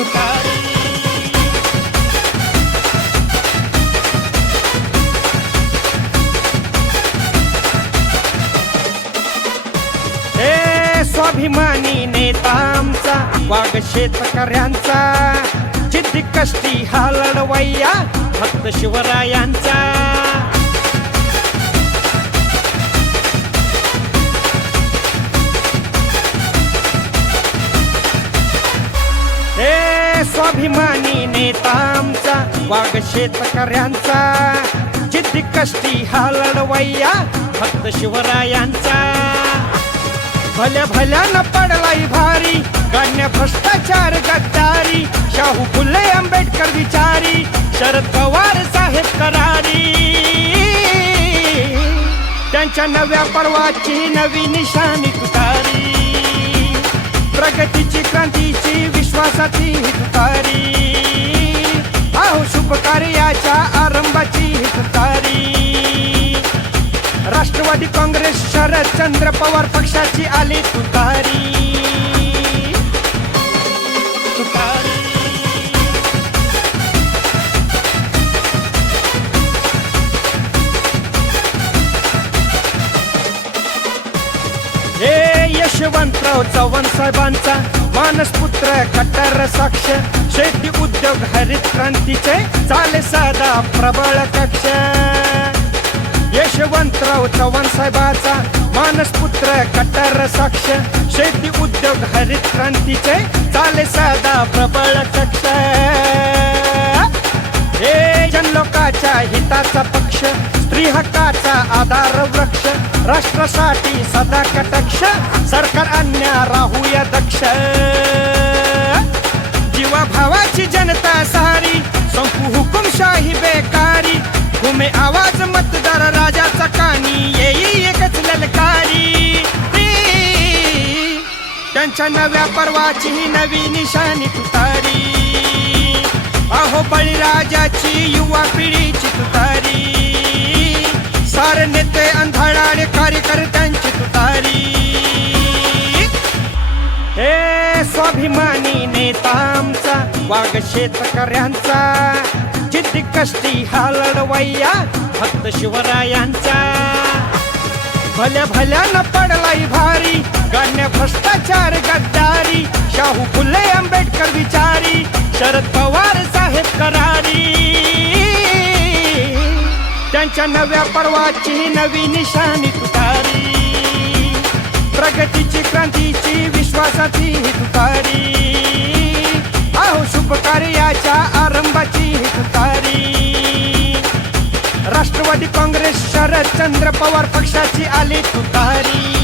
हे स्वाभिमानी नेता आमचा वाघ शेतकऱ्यांचा जिद्दी कष्टी हा लढवय्या फक्त शिवरायांचा. स्वाभिमानी नेता आमचा वाघ शेतकऱ्यांचा. जिद्दी कष्टी हा लढवय्या फक्त शिवरायांचा. भल्या भल्या न पडलाय भारी गाण्या भ्रष्टाचार गद्दारी. शाहू फुले आंबेडकर विचारी शरद पवार साहेब करारी. त्यांच्या नव्या पर्वाची नवी निशाणी तुतारी प्रगतीची विश्वासाची ही तुतारी आहो शुभ कार्याच्या आरंभाची ही तुतारी राष्ट्रवादी काँग्रेस शरद चंद्र पवार पक्षाची आली तुतारी तुतारी. यशवंतराव चव्हाण साहेबांचा मानसपुत्र कट्टर साक्ष शेती उद्योग हरित क्रांतीचे चाले साधा प्रबळ कक्ष यशवंतराव चव्हाण साहेबाचा मानसपुत्र कट्टर साक्ष शेती उद्योग हरित क्रांतीचे चाले साधा प्रबळ कक्ष हे जनलोकाच्या हिताचा पक्ष स्त्री हक्काचा आधार वृक्ष. राष्ट्रासाठी सदा कटक्ष. सरकार अन्या राहूया दक्ष. जीवा भावाची जनता सारी संपू हुकुमशाही बेकारी. घुमे आवाज मतदार राजाचा कानी. येई एकच ललकारी. त्यांच्या नव्या पर्वाची ही नवी निशाणी तुतारी. अहो बळीराजाची युवा पिढीची तुतारी. स्वाभिमानी नेता आमचा वाघ शेतकऱ्यांचा. जिद्दी कष्टी हा लढवय्या फक्त शिवरायांचा. भल्या भल्यानं पडलाय भारी गाण्या भ्रष्टाचार गद्दारी. शाहू फुले आंबेडकर विचारी शरद पवार साहेब करारी. त्यांच्या नव्या पर्वाची नवी निशाणी तुतारी. राष्ट्रवादी शरद चंद्र पवार पक्षाची आली तुतारी.